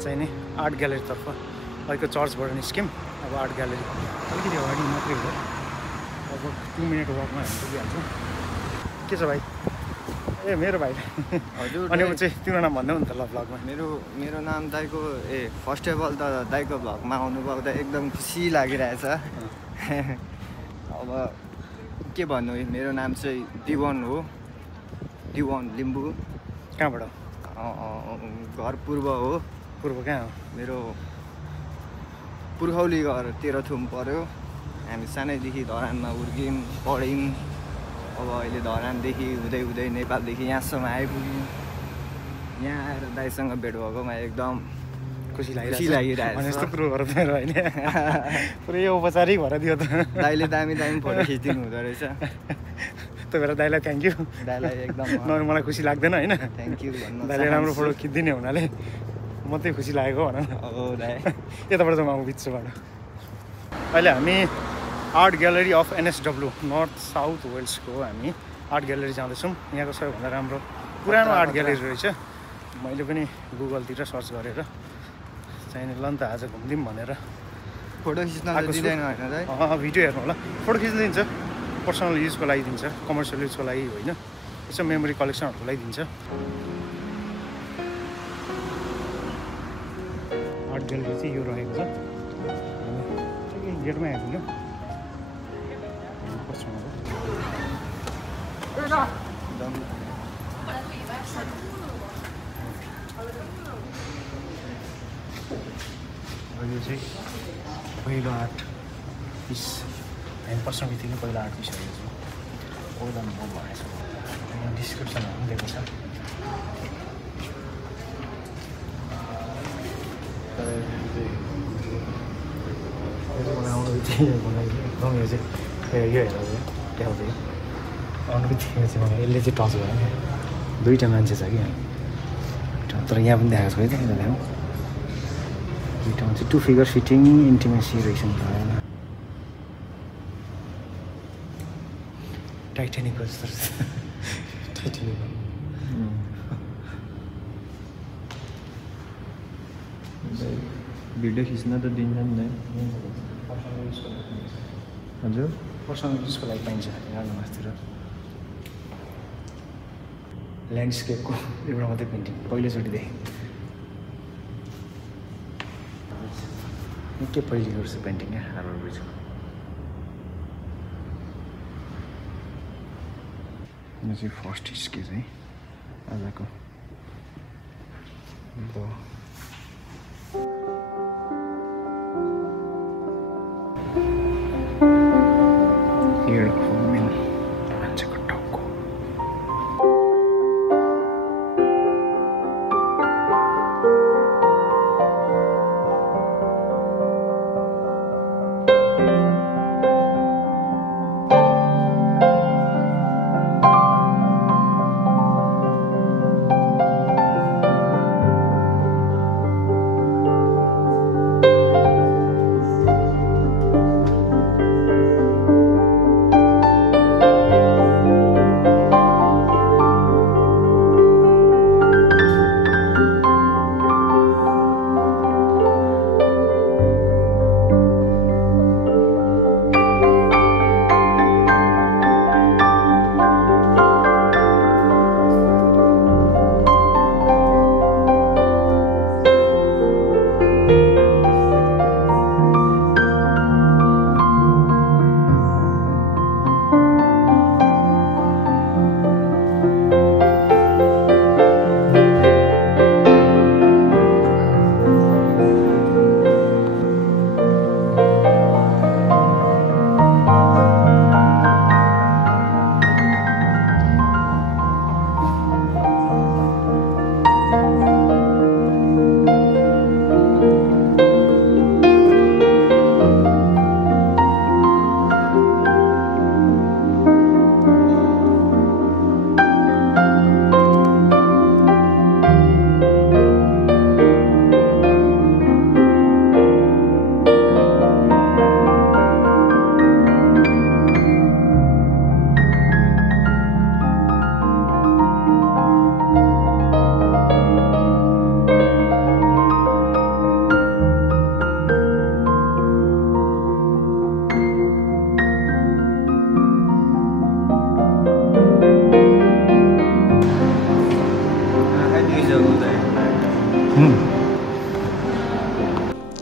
चाहिँ नि आर्ट ग्यालेरीतर्फ अहिलेको चर्चबाट निस्क्यौँ। अब आर्ट ग्यालेरी अलिकति अगाडि मात्रै हो, अब 2 मिनट वकमा हामी पुगिहाल्छौँ। के छ भाइ? ए मेरो भाइ हजुर। अनि ऊ चाहिँ तिम्रो नाम भन्दै नि त ल भ्लगमा। मेरो नाम दाइको फर्स्ट अफ अल त दाइको भ्लगमा आउनु पाउँदा एकदम खुसी लागिरहेछ। अब के भन्नु, मेरो नाम चाहिँ दिवन हो, दिवन लिम्बू। कहाँबाट? घर पूर्व हो। पूर्व कहाँ हो? मेरो पुर्खौली घर तेह्रथुम पर्यो। हामी सानैदेखि धरानमा हुर्क्यौँ, पढ्यौँ। अब अहिले धरानदेखि हुँदै हुँदै नेपालदेखि यहाँसम्म आइपुग्यौँ। यहाँ आएर दाइसँग भेट भएकोमा एकदम खुसी लागिरहेछ। यस्तो कुरो भएर मेरो होइन पुरै औपचारिक भएर दियो त। दाइले दामी फोटो खिचिदिनु हुँदो रहेछ। त्यो भएर दाइलाई थ्याङ्क यू। दाइलाई एकदम नभए मलाई खुसी लाग्दैन होइन। थ्याङ्क यू भन्नु। दाइले राम्रो फोटो खिचिदिने हुनाले मात्रै खुसी लागेको भन न। हो दाइ। यताबाट जाउँ अब बिचबाट। अहिले हामी art gallery of NSW north south वेल्सको हामी आर्ट ग्यालेरी जाँदैछौँ। यहाँको सबैभन्दा राम्रो पुरानो आर्ट ग्यालेरी रहेछ। मैले पनि गुगलतिर सर्च गरेर चाहिने ल नि त आज घुम्दिउँ भनेर। फोटो खिच्न दिँदैन होइन दाइ? भिडियो हेर्नु होला। फोटो खिच्न दिन्छ, पर्सनल युजको लागि दिन्छ, कमर्सियल युजको लागि होइन। यसो मेमोरी कलेक्सनहरूको लागि दिन्छ। आर्ट ग्यालेरी चाहिँ यो रहेको छ। गेटमै आइपुग्यो। यो चाहिँ पहिलो आर्ट पिस हामी पस्नु बित्तिकै पहिलो आर्ट पिस रहेको छ। पहिला म भनेको छु, यहाँ डिस्क्रिप्सनहरू पनि दिएको छ। आउनु बित्तिकै एकदम यो चाहिँ यो हेरेर देखाउँदै आउनु बित्तिकै चाहिँ मलाई यसले चाहिँ टच भयो। दुईवटा मान्छे छ कि तर यहाँ पनि देखाएको छ है त यिनीहरूले पनि दुईवटा मान्छे। 2 फिगर फिटिङ इन्टिमेसी रहेछ नि टाइटानिकको जस्तो रहेछ। टाइटानिक भिडियो खिच्न त दिन्छ नि दाइ? हजुर पर्सनल युजको लागि पाइन्छ यहाँ मासतिर। ल्यान्डस्केपको एउटा मात्रै पेन्टिङ पहिलोचोटि देखेँ। निकै पहिलो गर्छु पेन्टिङ क्या हार्बर ब्रिजको। यो चाहिँ फर्स्ट स्केच है आजको। मान्छेको टाउको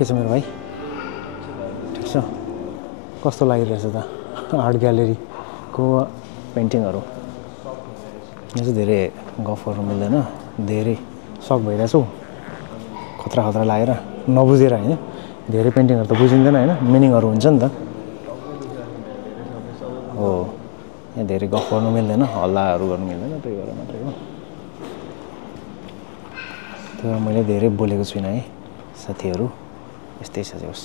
के छ मेरो भाइ? ठिक छ? कस्तो लागिरहेछ त आर्ट ग्यालेरीको पेन्टिङहरू? यो चाहिँ धेरै गफ गर्नु मिल्दैन, धेरै सक भइरहेछ हौ, खतरा खतरा लागेर नबुझेर होइन। धेरै पेन्टिङहरू त बुझिँदैन होइन, मिनिङहरू हुन्छ नि त। हो, यहाँ धेरै गफ गर्नु मिल्दैन, हल्लाहरू गर्नु मिल्दैन, त्यही भएर मात्रै हो। तर मैले धेरै बोलेको छुइनँ है साथीहरू, यस्तै छ जोस्।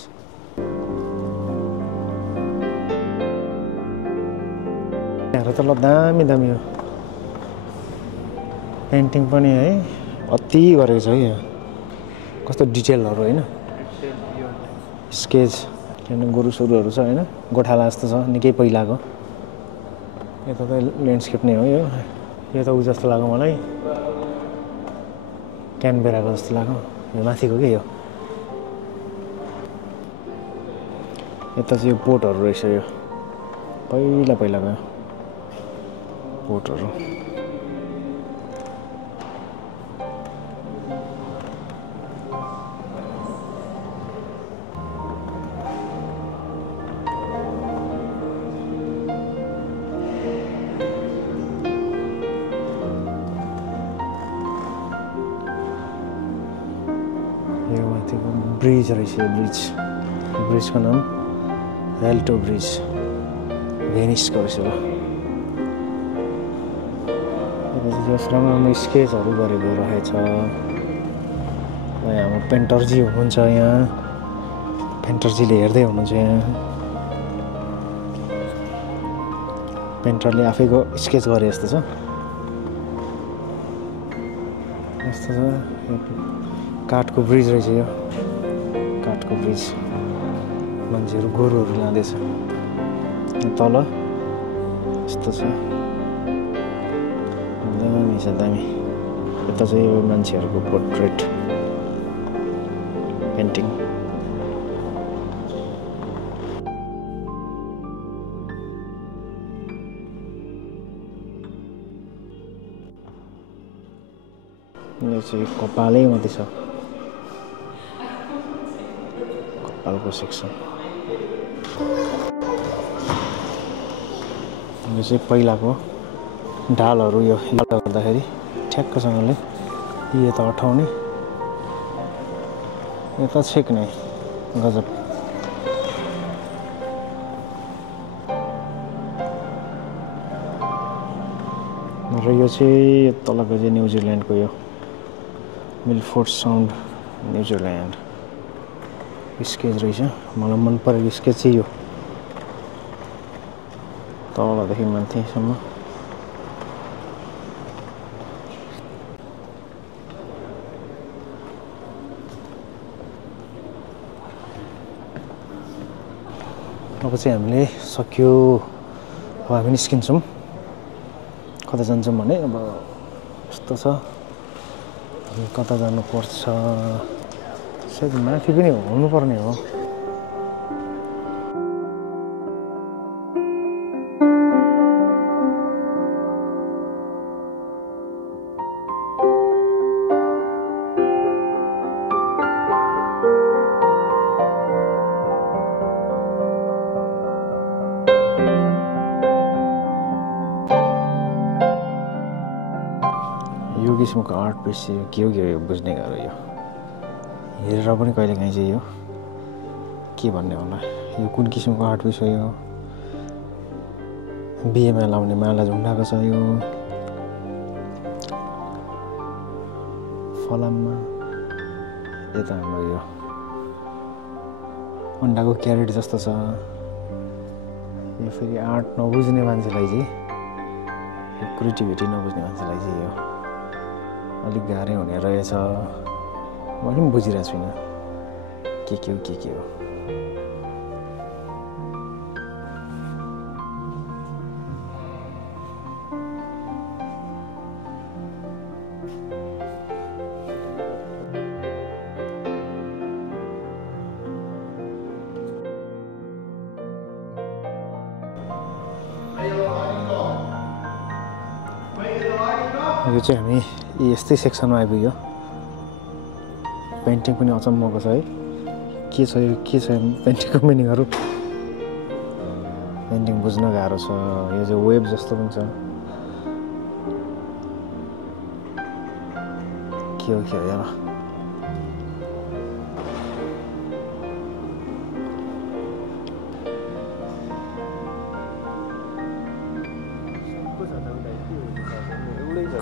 यहाँ त ल दामी दामी हो पेन्टिङ पनि है, अति गरेको छ है यहाँ। कस्तो डिटेलहरू होइन, स्केच गोरुसोरुहरू छ होइन, गोठाला जस्तो छ निकै पहिलाको। यता त ल्यान्डस्केप नै हो यो। यो त उ जस्तो लाग्यो मलाई, क्यानबेराको जस्तो लाग्यो। यो माथिको के यो? यता चाहिँ यो बोटहरू रहेछ, यो पहिला पहिलाको बोटहरू। यो माथिको ब्रिज रहेछ, यो ब्रिजको नाम एल्टो ब्रिज, भेनिसको रहेछ। जस राम्रो स्केचहरू गरेको रहेछ। हाम्रो पेन्टरजी हुनुहुन्छ यहाँ, पेन्टरजीले हेर्दै हुनुहुन्छ यहाँ। पेन्टरले आफैको स्केच गरे जस्तो छ। यस्तो छ, काठको ब्रिज रहेछ यो, काठको ब्रिज। मान्छेहरू गोरुहरू लाँदैछ तल, यस्तो छ, दामी छ दामी। यता चाहिँ यो मान्छेहरूको पोर्ट्रेट पेन्टिङ। यो चाहिँ कपालै मात्रै छ, कपालको सेक्सन। यो चाहिँ पहिलाको ढालहरू, यो गर्दाखेरि ठ्याक्कसँगले यता अठाउने, यता छेक्ने, गजब। र यो चाहिँ तलको चाहिँ न्युजिल्यान्डको यो मिलफोर्ड साउन्ड, न्युजिल्यान्ड स्केच रहेछ। मलाई मन परेको स्केच चाहिँ यो, तलदेखि माथिसम्म। अब चाहिँ हामीले सक्यो, अब हामी निस्किन्छौँ। कता जान्छौँ भने अब यस्तो छ, कता जानुपर्छ, सायद माथि पनि हुनुपर्ने हो। यो किसिमको आर्ट पिस चाहिँ के हो यो बुझ्ने गाह्रो। यो हेरेर पनि कहिलेकाहीँ चाहिँ यो के भन्ने होला, यो कुन किसिमको आर्ट पिस हो। यो बिहेमा लाउने माला झुन्डाको छ। यो फलाममा यता हाम्रो यो अन्डाको क्यारेट जस्तो छ। यो फेरि आर्ट नबुझ्ने मान्छेलाई चाहिँ, यो क्रिएटिभिटी नबुझ्ने मान्छेलाई चाहिँ यो अलिक गाह्रै हुने रहेछ। मैले पनि बुझिरहेको छुइनँ के हो के हो। यो चाहिँ हामी यस्तै सेक्सनमा आइपुग्यो। पेन्टिङ पनि अचम्मको छ है, के छ यो के छ पेन्टिङको मिनिङहरू पेन्टिङ बुझ्न गाह्रो छ यो चाहिँ वेब जस्तो पनि छ के हो हेर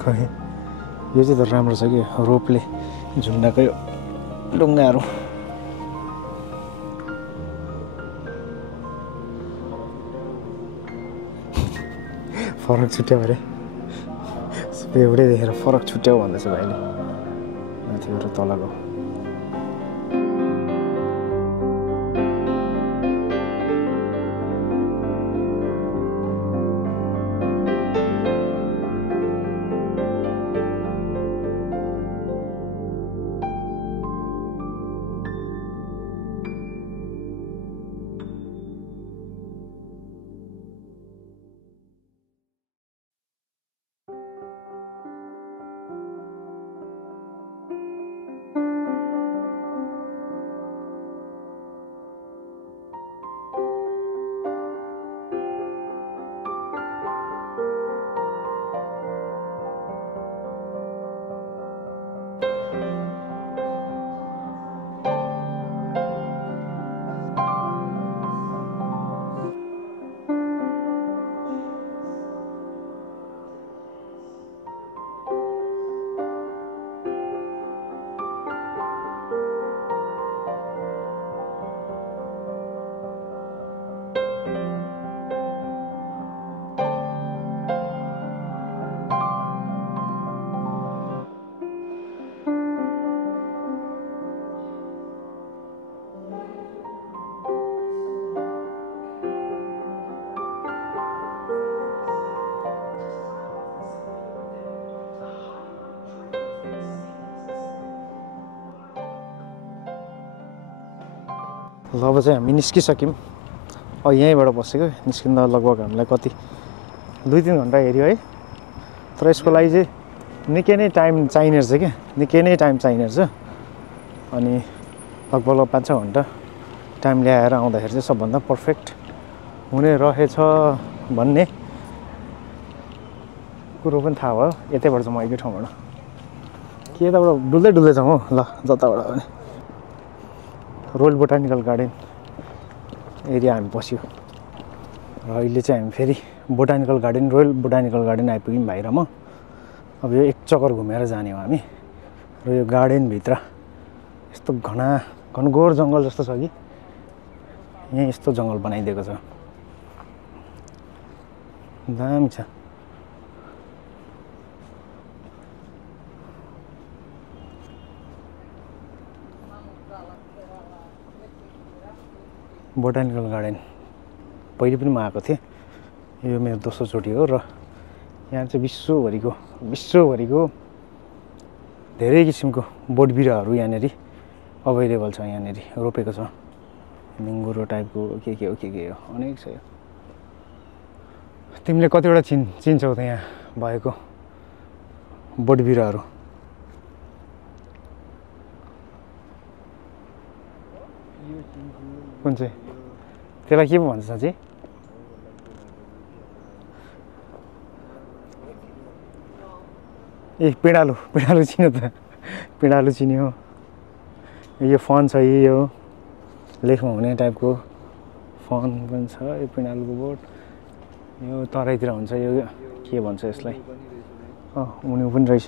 खै यो चाहिँ त राम्रो छ कि रोपले झुन्डाकै ढुङ्गाहरू फरक छुट्यायो अरे सबै एउटै देखेर फरक छुट्याउ भन्दैछ भाइले माथिबाट तलको ल अब चाहिँ हामी निस्किसक्यौँ यहीँबाट बसेको निस्किँदा लगभग हामीलाई कति 2-3 घन्टा हेऱ्यो है तर यसको लागि चाहिँ निकै नै टाइम चाहिने रहेछ क्या निकै नै टाइम चाहिने रहेछ अनि लगभग 5-6 घन्टा टाइम ल्याएर आउँदाखेरि चाहिँ सबभन्दा पर्फेक्ट हुने रहेछ भन्ने कुरो पनि थाहा भयो यतैबाट चाहिँ म एकै ठाउँबाट के यताबाट डुल्दै जाउँ हो ल जताबाट पनि रोयल बोटानिकल गार्डन एरिया हामी पस्यो र अहिले चाहिँ हामी फेरि botanical garden royal botanical garden आइपुग्यौँ भाइ र म अब यो एक चक्कर घुमेर जाने हो हामी र यो गार्डनभित्र यस्तो घनघोर जङ्गल जस्तो छ कि यहाँ यस्तो जङ्गल बनाइदिएको छ दामी छ बोटानिकल गार्डन पहिले पनि म आएको थिएँ यो मेरो दोस्रो चोटि हो र यहाँ चाहिँ विश्वभरिको धेरै किसिमको बोट बिरुवाहरू यहाँनिर अभाइलेबल छ यहाँनिर रोपेको छ निङ्गुरो टाइपको के हो अनेक छ यो तिमीले कतिवटा चिन्छौ त यहाँ भएको बोट बिरुवाहरू कुन चाहिँ त्यसलाई के पो भन्छ साँच्चै ए पिँडालु चिन्यो त पिँडालु चिन्यो यो फन छ यो लेखमा हुने टाइपको फन पनि छ यो पिँडालुको बोट यो तराईतिर हुन्छ यो के भन्छ यसलाई उन्यु पनि रहेछ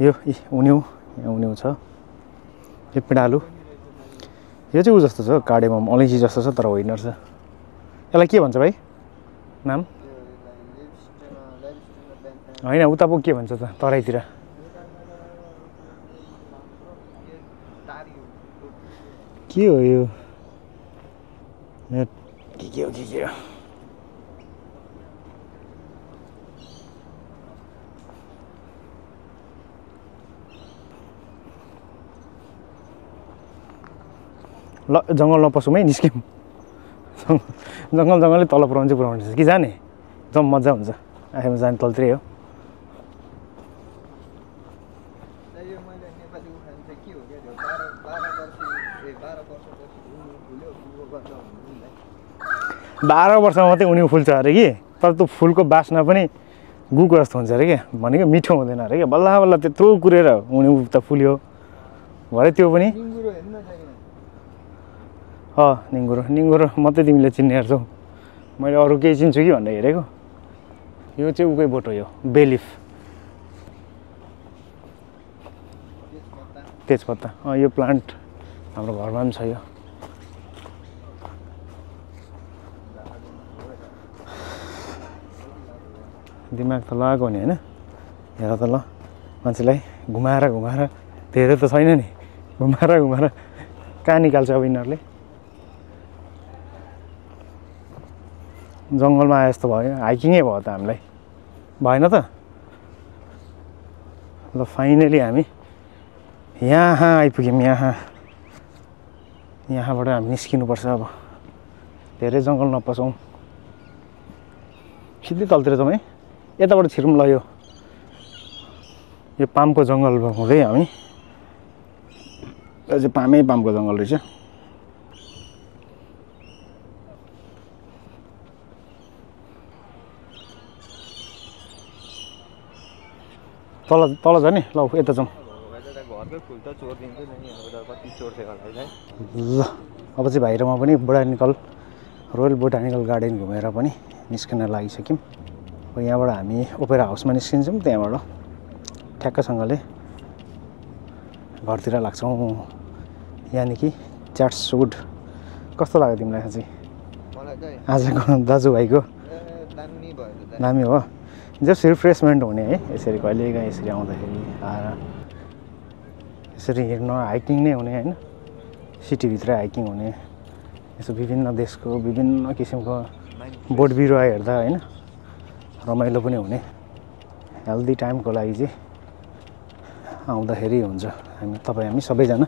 यो उन्यु छ यो पिँडालु यो चाहिँ उ जस्तो छ कार्डेमम अलैँची जस्तो छ तर होइन रहेछ यसलाई के भन्छ भाइ नाम होइन उता पो के भन्छ त तराईतिर के हो यो के हो ल जङ्गल नपसौँ है निस्क्यौँ जङ्गलले तल पुऱ्याउँछ कि जाने एकदम मजा हुन्छ आफैमा जाने तलतिरै हो 12 वर्षमा मात्रै उनी फुल्छ अरे कि तर त्यो फुलको बास्ना पनि गुको जस्तो हुन्छ अरे क्या भनेको मिठो हुँदैन अरे क्या बल्ल बल्ल त्यत्रो कुरेर उनी त फुल्यो भरे त्यो पनि निङ्गुरो मात्रै तिमीले चिन्ने हेर्छौ मैले अरू केही चिन्छु कि भनेर हेरेको यो चाहिँ उकै बोट हो यो बेलिफ तेजपत्ता यो प्लान्ट हाम्रो घरमा पनि छ यो दिमाग त लगाएको नि होइन हेर त ल मान्छेलाई घुमाएर धेरै त छैन नि घुमाएर कहाँ निकाल्छ अब यिनीहरूले जङ्गलमा आए जस्तो भयो हाइकिङै भयो त हामीलाई भएन त ल फाइनली हामी यहाँ आइपुग्यौँ यहाँबाट हामी निस्किनुपर्छ अब धेरै जङ्गल नपसौँ सिधै तलतिर जाउँ है यताबाट छिरौँ ल यो पामको जङ्गल हुँदै हामी यो चाहिँ पामको जङ्गल रहेछ तल जाने ल यता जाउँ ल अब चाहिँ बाहिरमा पनि रोयल बोटानिकल गार्डन घुमेर पनि निस्कन लागिसक्यौँ अब यहाँबाट हामी ओपेरा हाउसमा निस्किन्छौँ त्यहाँबाट ठ्याक्कसँगले घरतिर लाग्छौँ यानि च्याट्सवुड कस्तो लाग्यो तिमीलाई चाहिँ आजको दाजुभाइको दामी हो जस्ट रिफ्रेसमेन्ट हुने है यसरी कहिलेकाहीँ यसरी आउँदाखेरि आएर यसरी हेर्न हाइकिङ नै हुने होइन सिटीभित्र हाइकिङ हुने यसो विभिन्न देशको विभिन्न किसिमको बोट बिरुवा हेर्दा होइन रमाइलो पनि हुने हेल्दी टाइमको लागि चाहिँ आउँदाखेरि हुन्छ हामी सबैजना